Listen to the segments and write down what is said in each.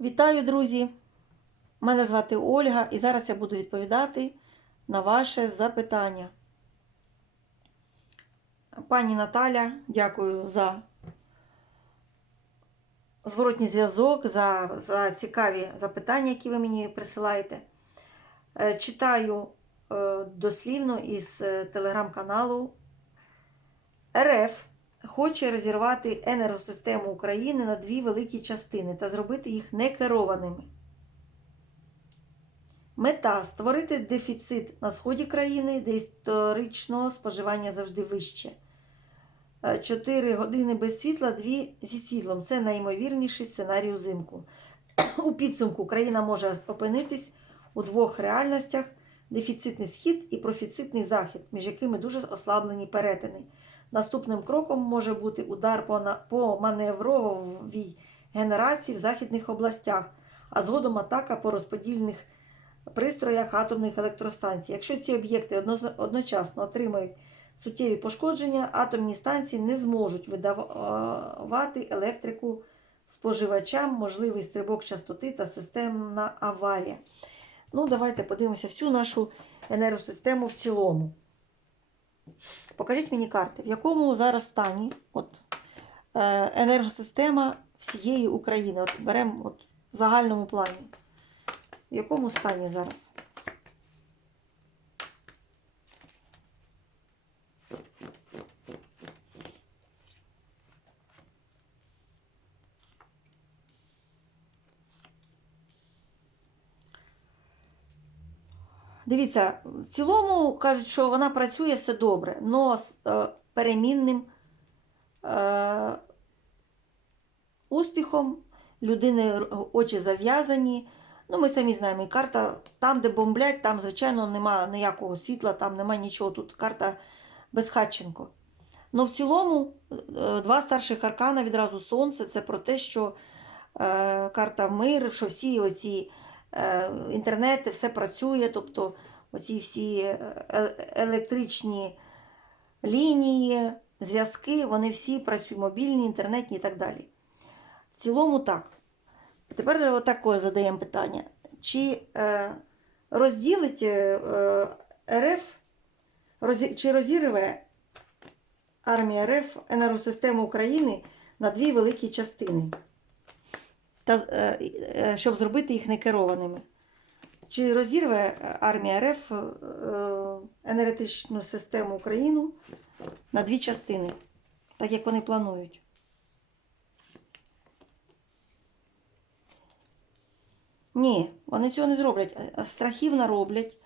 Вітаю, друзі! Мене звати Ольга, і зараз я буду відповідати на ваше запитання. Пані Наталя, дякую за зворотній зв'язок, за, за цікаві запитання, які ви мені присилаєте. Е, Читаю е, дослівно із е, телеграм-каналу РФ хоче розірвати енергосистему України на дві великі частини та зробити їх некерованими. Мета створити дефіцит на сході країни, де історично споживання завжди вище. 4 години без світла, 2 зі світлом. Це найімовірніший сценарій узимку. У підсумку країна може опинитись у двох реальностях: дефіцитний схід і профіцитний захід, між якими дуже ослаблені перетини. Наступним кроком може бути удар по, маневровій генерації в західних областях, а згодом атака по розподільних пристроях атомних електростанцій. Якщо ці об'єкти одночасно отримають суттєві пошкодження, атомні станції не зможуть видавати електрику споживачам, можливий стрибок частоти та системна аварія. Ну, давайте подивимося всю нашу енергосистему в цілому. Покажіть мені карти, в якому зараз стані от, е, енергосистема всієї України. От Беремо от, в загальному плані. В якому стані зараз? Дивіться, в цілому кажуть, що вона працює все добре, але з е, перемінним е, успіхом людини очі зав'язані. Ну, ми самі знаємо, і карта там, де бомблять, там, звичайно, немає ніякого світла, там немає нічого. Тут карта безхатченко. Ну, в цілому, е, два старших аркана відразу сонце це про те, що е, карта мир, що всі оці е, інтернети, все працює, тобто оці всі е- електричні лінії, зв'язки, вони всі працюють, мобільні, інтернетні і так далі. В цілому так. Тепер отаке задаємо питання. Чи е, розділить е, е, РФ, чи розірве армія РФ енергосистему України на дві великі частини, та, е, е, щоб зробити їх некерованими? Чи розірве армія РФ е, енергетичну систему України на дві частини, так як вони планують? Ні, вони цього не зроблять. Е, Страхів нароблять,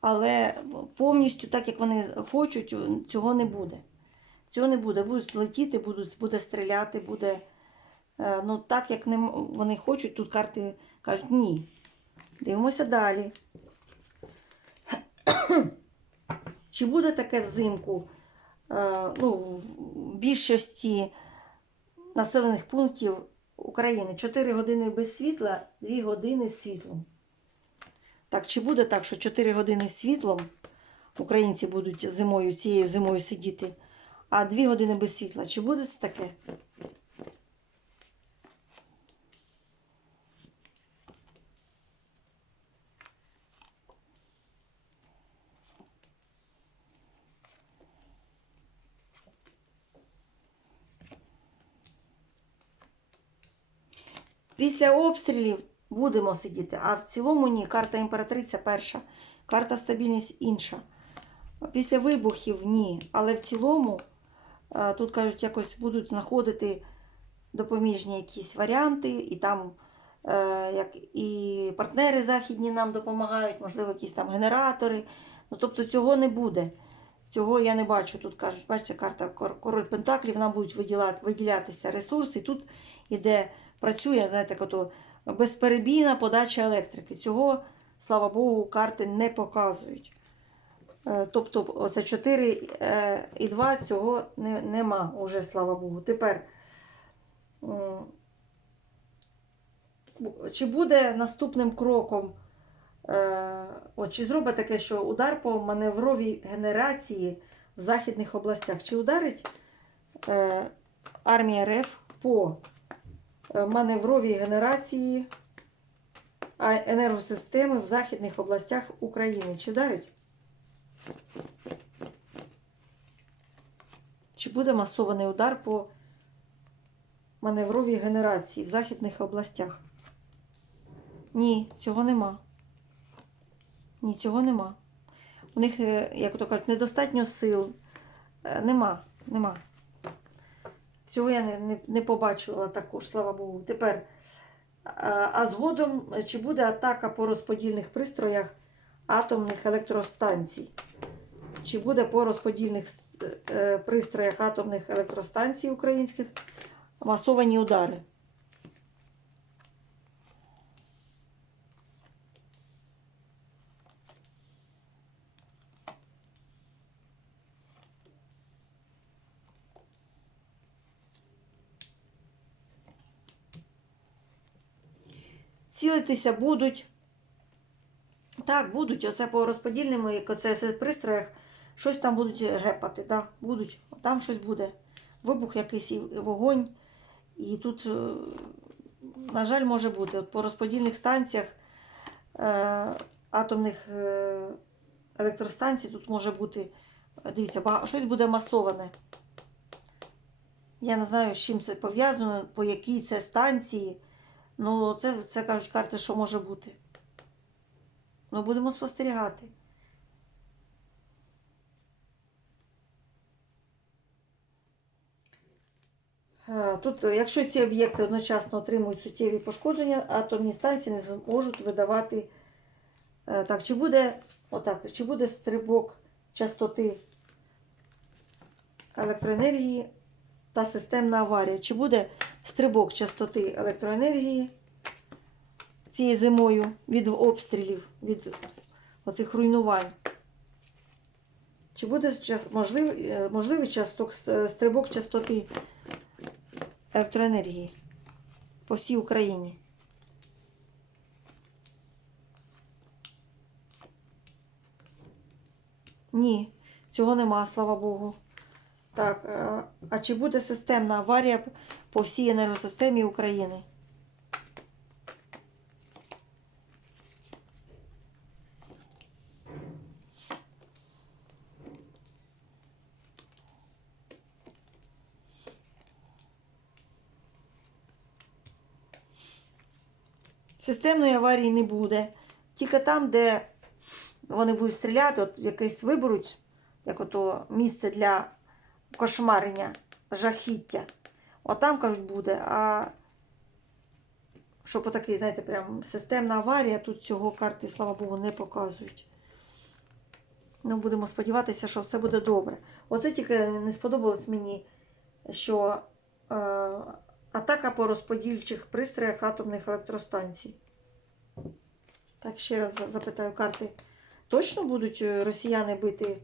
але повністю так, як вони хочуть, цього не буде. Цього не буде. Будуть летіти, будуть, буде стріляти, буде. Е, Ну, так, як вони хочуть, тут карти кажуть ні. Дивимося далі. Чи буде таке взимку? е, Ну, в більшості населених пунктів України 4 години без світла, 2 години з світлом. Так, чи буде так, що 4 години з світлом українці будуть зимою, цією зимою сидіти, а 2 години без світла? Чи буде це таке? Після обстрілів будемо сидіти, а в цілому ні. Карта імператриця перша, карта стабільність інша. Після вибухів ні. Але в цілому, е, тут кажуть, якось будуть знаходити допоміжні якісь варіанти, і там е, як і партнери західні нам допомагають, можливо, якісь там генератори. Ну, тобто цього не буде. Цього я не бачу. Тут кажуть, бачите, карта король Пентаклів, нам будуть виділяти, виділятися ресурси. Тут іде, працює, знаєте, ото безперебійна подача електрики. Цього, слава Богу, карти не показують. Е, Тобто оце 4 е, і 2 цього не, нема уже, слава Богу. Тепер, чи буде наступним кроком, е, от, чи зробить таке, що удар по маневровій генерації в західних областях? Чи ударить армія РФ по е, маневрові генерації енергосистеми в західних областях України. Чи вдарить? Чи буде масований удар по маневровій генерації в західних областях? Ні, цього нема. Ні, цього нема. У них, е, як то кажуть, недостатньо сил. Е, Нема, нема. Цього я не, не, побачила також, слава Богу. Тепер, а, згодом, чи буде атака по розподільних пристроях атомних електростанцій? Чи буде по розподільних е, пристроях атомних електростанцій українських масовані удари? Цілитися будуть. Так, будуть. Оце по розподільному, як оце це пристроях, щось там будуть гепати. Да, будуть. Там щось буде. Вибух якийсь і вогонь. І тут, е, на жаль, може бути. От по розподільних станціях е, атомних е, електростанцій тут може бути. Дивіться, бага- щось буде масоване. Я не знаю, з чим це пов'язано, по якій це станції. Ну, це, це кажуть карти, що може бути. Ну, будемо спостерігати. Е, Тут, якщо ці об'єкти одночасно отримують суттєві пошкодження, атомні станції не зможуть видавати. е, Так, чи буде, отак, чи буде стрибок частоти електроенергії та системна аварія? Чи буде стрибок частоти електроенергії цією зимою від обстрілів, від оцих руйнувань? Чи буде можливий, е, можливий часток, е, стрибок частоти електроенергії по всій Україні? Ні, цього нема, слава Богу. Так, е, а чи буде системна аварія по всій енергосистемі України? Системної аварії не буде. Тільки там, де вони будуть стріляти, от якесь виберуть, як ото місце для кошмарення, жахіття. От там, кажуть, буде. А щоб отакий, знаєте, прям системна аварія, тут цього карти, слава Богу, не показують. Ну, будемо сподіватися, що все буде добре. Оце тільки не сподобалось мені, що е, атака по розподільчих пристроях атомних електростанцій. Так, ще раз запитаю карти. Точно будуть е, росіяни бити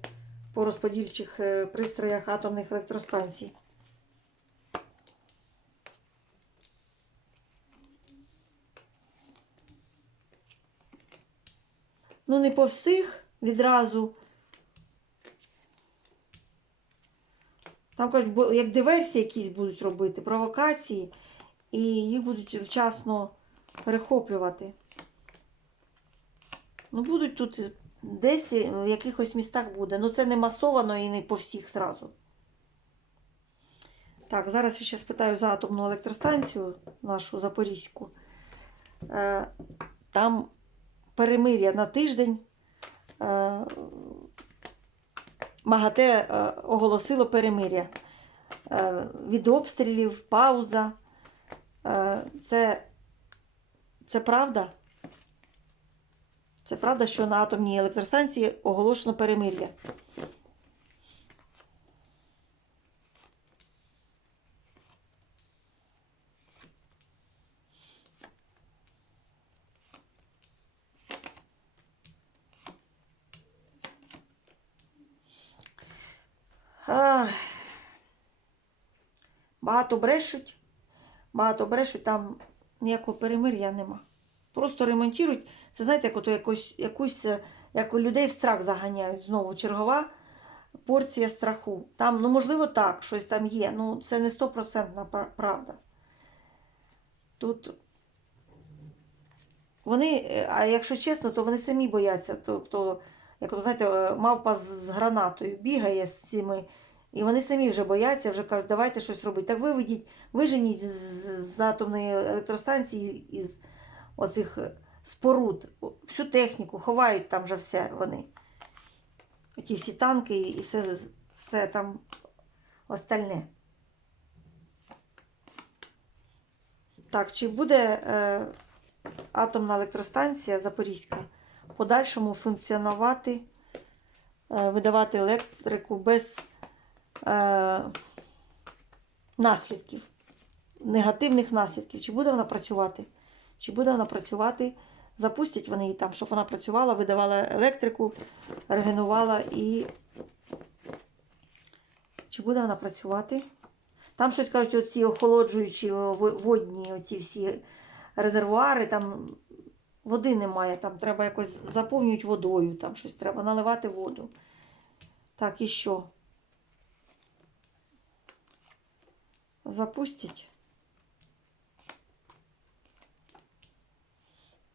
по розподільчих е, пристроях атомних електростанцій? Ну, не по всіх відразу. Там кажуть, як диверсії якісь будуть робити, провокації, і їх будуть вчасно перехоплювати. Ну, будуть тут десь в якихось містах буде. Ну, це не масовано і не по всіх зразу. Так, зараз я ще спитаю за атомну електростанцію нашу Запорізьку. Е, Там перемир'я на тиждень. Е, МАГАТЕ е, оголосило перемир'я. Е, Від обстрілів, пауза. Це, це правда? Це правда, що на атомній електростанції оголошено перемир'я. Багато брешуть, багато брешуть, там ніякого перемир'я нема. Просто ремонтують. Це знаєте, як ото якусь, якусь, е, як людей в страх заганяють. Знову чергова порція страху. Там, ну, можливо, так, щось там є. Ну, це не стопроцентна пра- правда. тут. Вони, е, а якщо чесно, то вони самі бояться. Тобто, як знаєте, е, мавпа з гранатою бігає з цими, і вони самі вже бояться, вже кажуть, давайте щось робити. Так виведіть, виженіть з, атомної електростанції із оцих споруд, всю техніку, ховають там вже все вони. Ті всі танки і все, все там остальне. Так, чи буде е, атомна електростанція Запорізька подальшому функціонувати, е, видавати електрику без е, наслідків, негативних наслідків? Чи буде вона працювати? Чи буде вона працювати? Запустять вони її там, щоб вона працювала, видавала електрику, регенувала і. Чи буде вона працювати? Там щось кажуть, оці охолоджуючі водні, оці всі резервуари, там води немає, там треба якось заповнюють водою, там щось треба наливати воду. Так, і що? Запустять.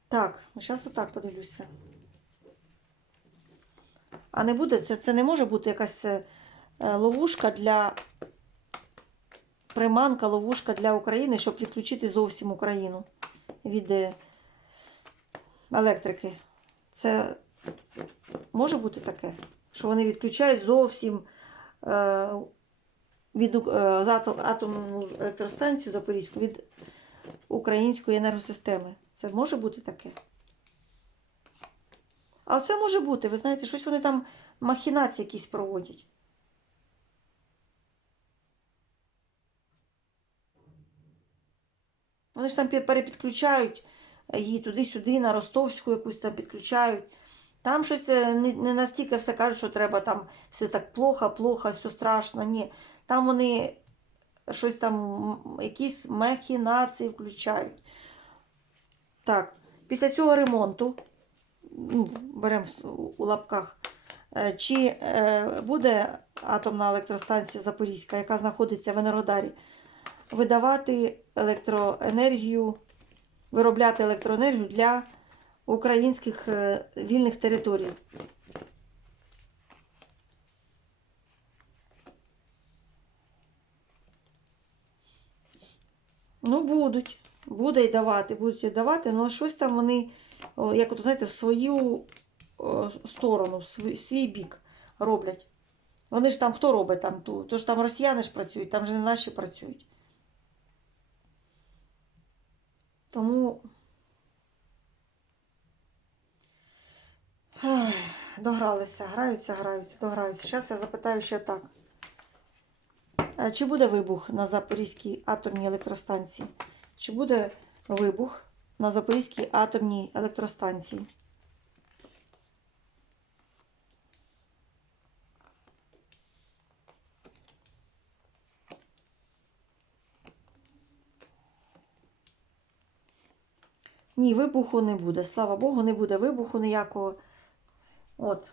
Так, ну зараз отак подивлюся. А не буде, це, це не може бути якась е, ловушка для приманка, ловушка для України, щоб відключити зовсім Україну від е, електрики. Це може бути таке, що вони відключають зовсім е, від е, атомну електростанцію Запорізьку від української енергосистеми. Це може бути таке? А це може бути, ви знаєте, щось вони там махінації якісь проводять. Вони ж там перепідключають е, її туди-сюди, на Ростовську якусь там підключають. Там щось е, не настільки все кажуть, що треба там все так плохо, плохо, все страшно. Ні. Там вони щось там, якісь махінації включають. Так, після цього ремонту, ну, беремо у лапках, е, чи е, буде атомна електростанція Запорізька, яка знаходиться в Енергодарі, видавати електроенергію, виробляти електроенергію для українських е, вільних територій. Ну, будуть. Буде й давати, будуть і давати, але щось там вони, як от, знаєте, в свою сторону, в свій, бік роблять. Вони ж там хто робить там ту? То ж там росіяни ж працюють, там же не наші працюють. Тому догралися, граються, граються, дограються. Зараз я запитаю ще так. Е, Чи буде вибух на Запорізькій атомній електростанції? Чи буде вибух на Запорізькій атомній електростанції? Ні, вибуху не буде. Слава Богу, не буде вибуху ніякого. От.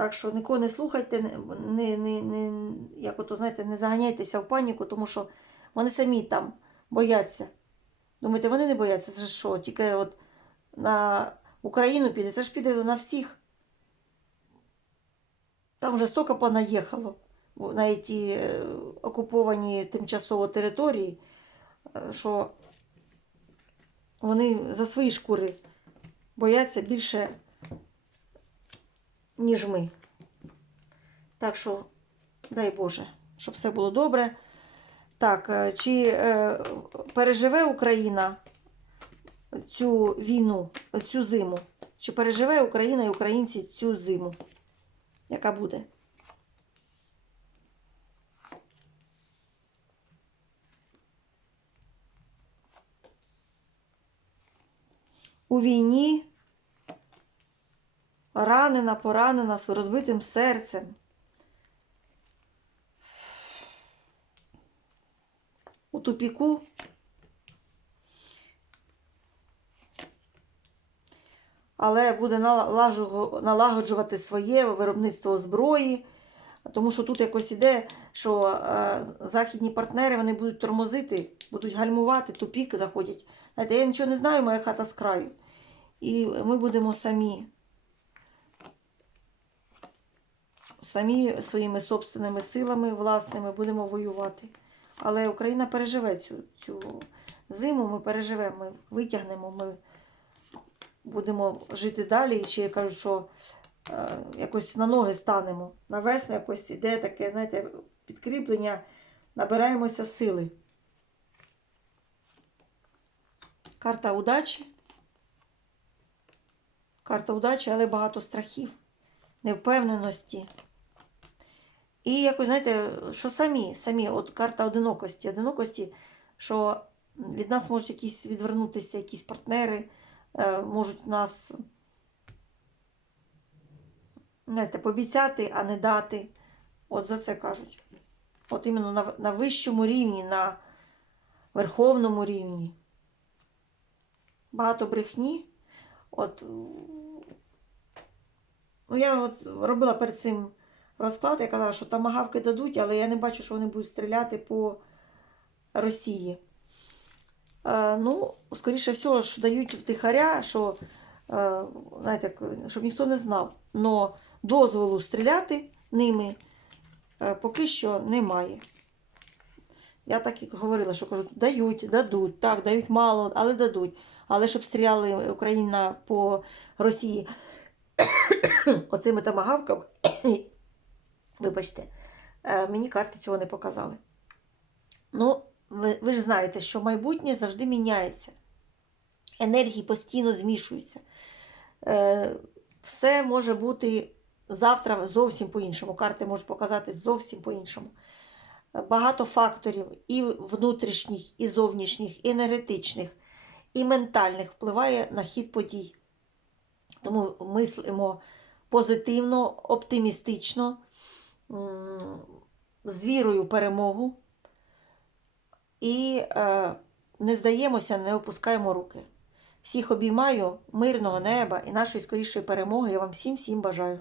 Так що нікого не слухайте, не, не, не, як ото, знаєте, не заганяйтеся в паніку, тому що вони самі там бояться. Думаєте, вони не бояться? Це ж що? Тільки от на Україну піде, це ж піде на всіх. Там вже стільки понаїхало на ті е, окуповані тимчасово території, е, що вони за свої шкури бояться більше, ніж ми. Так що, дай Боже, щоб все було добре. Так, е, чи е, переживе Україна цю війну, цю зиму? Чи переживе Україна і українці цю зиму? Яка буде? У війні ранена, поранена з розбитим серцем. У тупіку. Але буде налагоджувати своє виробництво зброї, Тому що тут якось іде, що е, західні партнери вони будуть тормозити, будуть гальмувати, тупік заходять. Знаєте, я нічого не знаю, моя хата з краю. І ми будемо самі. Самі своїми собственними силами власними будемо воювати. Але Україна переживе цю, цю зиму, ми переживемо, ми витягнемо, ми будемо жити далі. І ще кажуть, що е, якось на ноги станемо. На весну якось іде таке, знаєте, підкріплення, набираємося сили. Карта удачі. Карта удачі, але багато страхів, невпевненості. І якось, знаєте, що самі, самі, от карта одинокості, одинокості, що від нас можуть якісь відвернутися якісь партнери, е, можуть нас знаєте, пообіцяти, а не дати. От за це кажуть. От іменно на, на вищому рівні, на верховному рівні. Багато брехні. От, ну, я от робила перед цим розклад, я казала, що тамагавки дадуть, але я не бачу, що вони будуть стріляти по Росії. Е, ну, скоріше всього, що дають втихаря, що, е, знаєте, щоб ніхто не знав. Но дозволу стріляти ними е, поки що немає. Я так і говорила, що кажуть, дають, дадуть, так, дають мало, але дадуть. Але щоб стріляли Україна по Росії оцими тамагавками, вибачте, е, мені карти цього не показали. Ну, ви, ви ж знаєте, що майбутнє завжди міняється. Енергії постійно змішуються. Е, все може бути завтра зовсім по-іншому. Карти можуть показати зовсім по-іншому. Багато факторів і внутрішніх, і зовнішніх, і енергетичних, і ментальних впливає на хід подій. Тому мислимо позитивно, оптимістично, з вірою перемогу. І е, не здаємося, не опускаємо руки. Всіх обіймаю, мирного неба і нашої скорішої перемоги. Я вам всім всім бажаю.